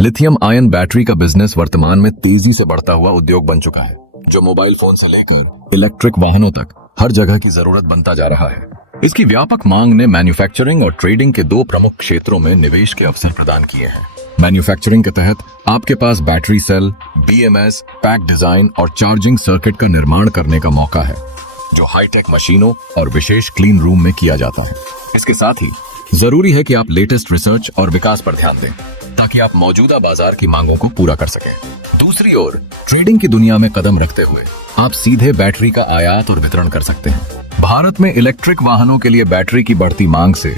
Lithium ion battery का business वर्तमान में तेजी से बढ़ता हुआ उद्योग बन चुका है, जो मोबाइल फोन से लेकर इलेक्ट्रिक वाहनों तक हर जगह की जरूरत बनता जा रहा है। इसकी व्यापक मांग ने मैन्युफैक्चरिंग और ट्रेडिंग के दो प्रमुख क्षेत्रों में निवेश के अवसर प्रदान किए हैं। मैन्युफैक्चरिंग के तहत आपके पास battery cell, BMS, pack design और चार्जिंग सर्किट का निर्माण करने का मौका है, जो हाईटेक मशीनों और विशेष क्लीन रूम में किया जाता है। इसके साथ ही जरूरी है कि आप लेटेस्ट रिसर्च और विकास पर ध्यान दें, ताकि आप मौजूदा बाजार की मांगों को पूरा कर सकें। दूसरी ओर ट्रेडिंग की दुनिया में कदम रखते हुए आप सीधे बैटरी का आयात और वितरण कर सकते हैं। भारत में इलेक्ट्रिक वाहनों के लिए बैटरी की बढ़ती मांग से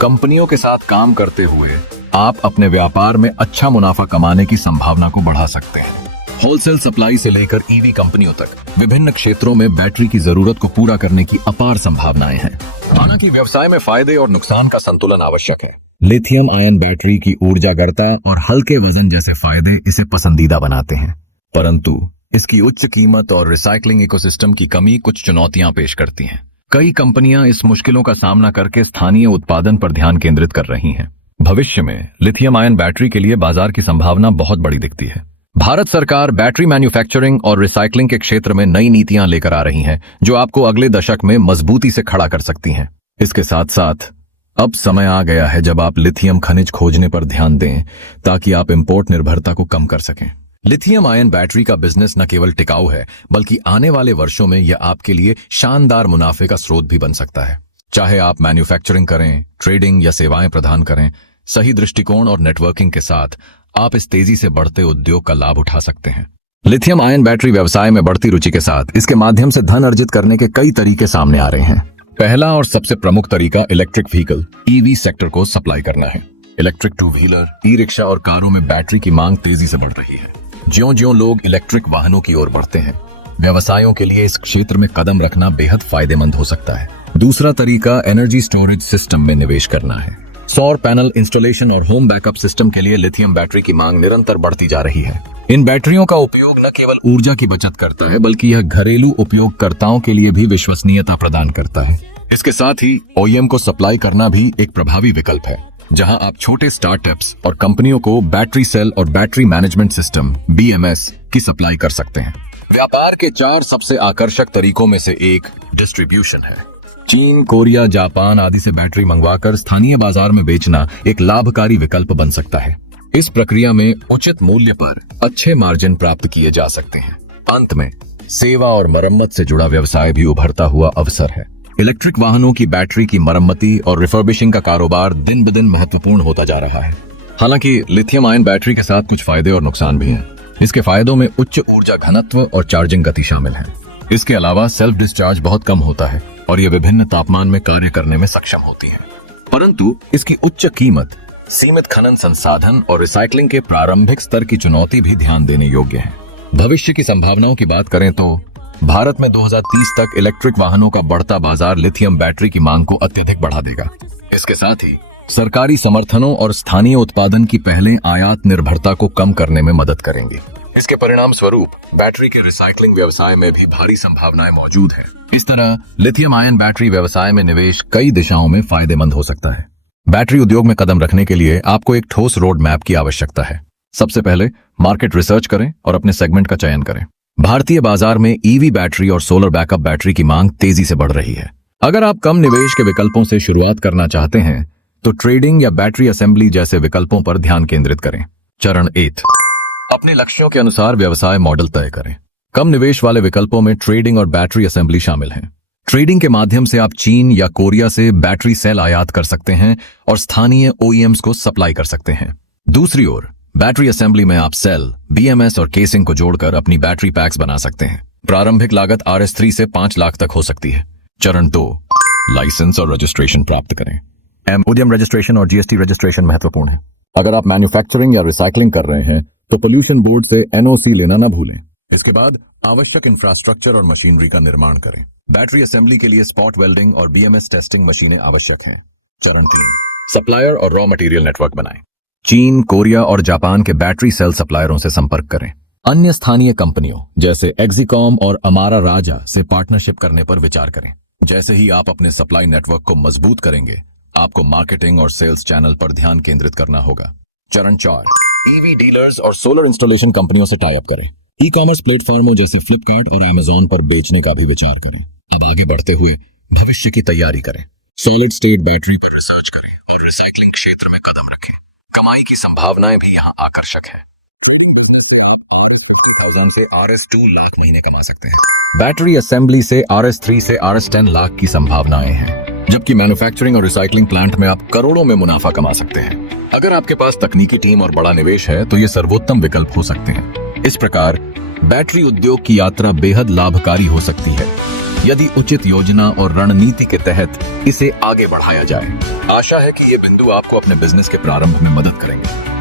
कंपनियों के साथ काम करते हुए आप अपने व्यापार में अच्छा मुनाफा कमाने की संभावना को बढ़ा सकते हैं। होलसेल सप्लाई से लेकर ईवी कंपनियों तक विभिन्न क्षेत्रों में बैटरी की जरूरत को पूरा करने की अपार संभावनाएं हैं। हालांकि व्यवसाय में फायदे और नुकसान का संतुलन आवश्यक है। लिथियम आयन बैटरी की ऊर्जागरता और हल्के वजन जैसे फायदे इसे पसंदीदा बनाते हैं, परंतु इसकी उच्च कीमत और रिसाइकलिंग इकोसिस्टम की कमी कुछ चुनौतियां पेश करती हैं। कई कंपनियां इस मुश्किलों का सामना करके स्थानीय उत्पादन पर ध्यान केंद्रित कर रही हैं। भविष्य में लिथियम आयन बैटरी के लिए बाजार की संभावना बहुत बड़ी दिखती है। भारत सरकार बैटरी मैन्युफैक्चरिंग और रिसाइकलिंग के क्षेत्र में नई नीतियां लेकर आ रही हैं, जो आपको अगले दशक में मजबूती से खड़ा कर सकती हैं। इसके साथ साथ अब समय आ गया है जब आप लिथियम खनिज खोजने पर ध्यान दें, ताकि आप इंपोर्ट निर्भरता को कम कर सकें। लिथियम आयन बैटरी का बिजनेस न केवल टिकाऊ है, बल्कि आने वाले वर्षों में यह आपके लिए शानदार मुनाफे का स्रोत भी बन सकता है। चाहे आप मैन्युफैक्चरिंग करें, ट्रेडिंग या सेवाएं प्रदान करें, सही दृष्टिकोण और नेटवर्किंग के साथ आप इस तेजी से बढ़ते उद्योग का लाभ उठा सकते हैं। लिथियम आयन बैटरी व्यवसाय में बढ़ती रुचि के साथ इसके माध्यम से धन अर्जित करने के कई तरीके सामने आ रहे हैं। पहला और सबसे प्रमुख तरीका इलेक्ट्रिक व्हीकल ईवी सेक्टर को सप्लाई करना है। Electric two wheeler, e rickshaw और कारों में बैटरी की मांग तेजी से बढ़ रही है। ज्यों-ज्यों लोग इलेक्ट्रिक वाहनों की ओर बढ़ते हैं, व्यवसायों के लिए इस क्षेत्र में कदम रखना बेहद फायदेमंद हो सकता है। दूसरा तरीका एनर्जी स्टोरेज सिस्टम में निवेश करना है। सौर पैनल इंस्टॉलेशन और होम बैकअप सिस्टम के लिए लिथियम बैटरी की मांग निरंतर बढ़ती जा रही है। इन बैटरियों का उपयोग न केवल ऊर्जा की बचत करता है, बल्कि यह घरेलू उपयोगकर्ताओं के लिए भी विश्वसनीयता प्रदान करता है। इसके साथ ही ओईएम को सप्लाई करना भी एक प्रभावी विकल्प है, जहां आप छोटे स्टार्टअप्स और कंपनियों को बैटरी सेल और बैटरी मैनेजमेंट सिस्टम बीएमएस की सप्लाई कर सकते हैं। व्यापार के 4 सबसे आकर्षक तरीकों में से एक डिस्ट्रीब्यूशन है। चीन, कोरिया, जापान आदि से बैटरी मंगवाकर स्थानीय बाजार में बेचना एक लाभकारी विकल्प बन सकता है। इस प्रक्रिया में उचित मूल्य पर अच्छे मार्जिन प्राप्त किए जा सकते हैं। अंत में सेवा और मरम्मत से जुड़ा व्यवसाय भी उभरता हुआ अवसर है। इलेक्ट्रिक वाहनों की बैटरी की मरम्मती और रिफर्बिशिंग का कारोबार दिन ब दिन महत्वपूर्ण होता जा रहा है। हालांकि लिथियम आयन बैटरी के साथ कुछ फायदे और नुकसान भी हैं। इसके फायदों में उच्च ऊर्जा घनत्व और चार्जिंग गति शामिल है। इसके अलावा सेल्फ डिस्चार्ज बहुत कम होता है और ये विभिन्न तापमान में कार्य करने में सक्षम होती है। परंतु इसकी उच्च कीमत, सीमित खनन संसाधन और रिसाइकलिंग के प्रारंभिक स्तर की चुनौती भी ध्यान देने योग्य है। भविष्य की संभावनाओं की बात करें तो भारत में 2030 तक इलेक्ट्रिक वाहनों का बढ़ता बाजार लिथियम बैटरी की मांग को अत्यधिक बढ़ा देगा। इसके साथ ही सरकारी समर्थनों और स्थानीय उत्पादन की पहले आयात निर्भरता को कम करने में मदद करेंगे। इसके परिणाम स्वरूप बैटरी के रिसाइकलिंग व्यवसाय में भी भारी संभावनाएं मौजूद है। इस तरह लिथियम आयन बैटरी व्यवसाय में निवेश कई दिशाओं में फायदेमंद हो सकता है। बैटरी उद्योग में कदम रखने के लिए आपको एक ठोस रोड मैप की आवश्यकता है। सबसे पहले मार्केट रिसर्च करें और अपने सेगमेंट का चयन करें। भारतीय बाजार में ईवी बैटरी और सोलर बैकअप बैटरी की मांग तेजी से बढ़ रही है। अगर आप कम निवेश के विकल्पों से शुरुआत करना चाहते हैं, तो ट्रेडिंग या बैटरी असेंबली जैसे विकल्पों पर ध्यान केंद्रित करें। चरण 8, अपने लक्ष्यों के अनुसार व्यवसाय मॉडल तय करें। कम निवेश वाले विकल्पों में ट्रेडिंग और बैटरी असेंबली शामिल हैं। ट्रेडिंग के माध्यम से आप चीन या कोरिया से बैटरी सेल आयात कर सकते हैं और स्थानीय ओईएम्स को सप्लाई कर सकते हैं। दूसरी ओर बैटरी असेंबली में आप सेल, बीएमएस और केसिंग को जोड़कर अपनी बैटरी पैक्स बना सकते हैं। प्रारंभिक लागत RS3 से 5 लाख तक हो सकती है। चरण 2, लाइसेंस और रजिस्ट्रेशन प्राप्त करें। उद्यम रजिस्ट्रेशन और जीएसटी रजिस्ट्रेशन महत्वपूर्ण है। अगर आप मैन्युफैक्चरिंग या रिसाइकलिंग कर रहे हैं, तो पोल्यूशन बोर्ड से एनओसी लेना न भूलें। इसके बाद आवश्यक इंफ्रास्ट्रक्चर और मशीनरी का निर्माण करें। बैटरी असेंबली के लिए स्पॉट वेल्डिंग और बीएमएस टेस्टिंग मशीनें आवश्यक हैं। चरण 3, सप्लायर और रॉ मटेरियल नेटवर्क बनाएं। चीन, कोरिया और जापान के बैटरी सेल सप्लायरों से संपर्क करें। अन्य स्थानीय कंपनियों जैसे एक्सिकॉम और अमारा राजा से पार्टनरशिप करने पर विचार करें। जैसे ही आप अपने सप्लाई नेटवर्क को मजबूत करेंगे, आपको मार्केटिंग और सेल्स चैनल पर ध्यान केंद्रित करना होगा। चरण 4, ईवी डीलर्स और सोलर इंस्टॉलेशन कंपनियों से टाई अप करें। ई कॉमर्स प्लेटफॉर्मों जैसे फ्लिपकार्ट और अमेजोन पर बेचने का भी विचार करें। अब आगे बढ़ते हुए भविष्य की तैयारी करें। सॉलिड स्टेट बैटरी पर रिसर्च करें और रिसाइकलिंग क्षेत्र में कदम रखें। कमाई की संभावनाएं भी यहाँ आकर्षक है। 2000 से RS2 लाख महीने कमा सकते हैं। बैटरी असेंबली से RS3 से RS10 लाख की संभावनाएं हैं, जबकि मैन्युफैक्चरिंग और रिसाइकलिंग प्लांट में आप करोड़ों में मुनाफा कमा सकते हैं। अगर आपके पास तकनीकी टीम और बड़ा निवेश है तो ये सर्वोत्तम विकल्प हो सकते हैं। इस प्रकार बैटरी उद्योग की यात्रा बेहद लाभकारी हो सकती है यदि उचित योजना और रणनीति के तहत इसे आगे बढ़ाया जाए। आशा है कि ये बिंदु आपको अपने बिजनेस के प्रारंभ में मदद करेंगे।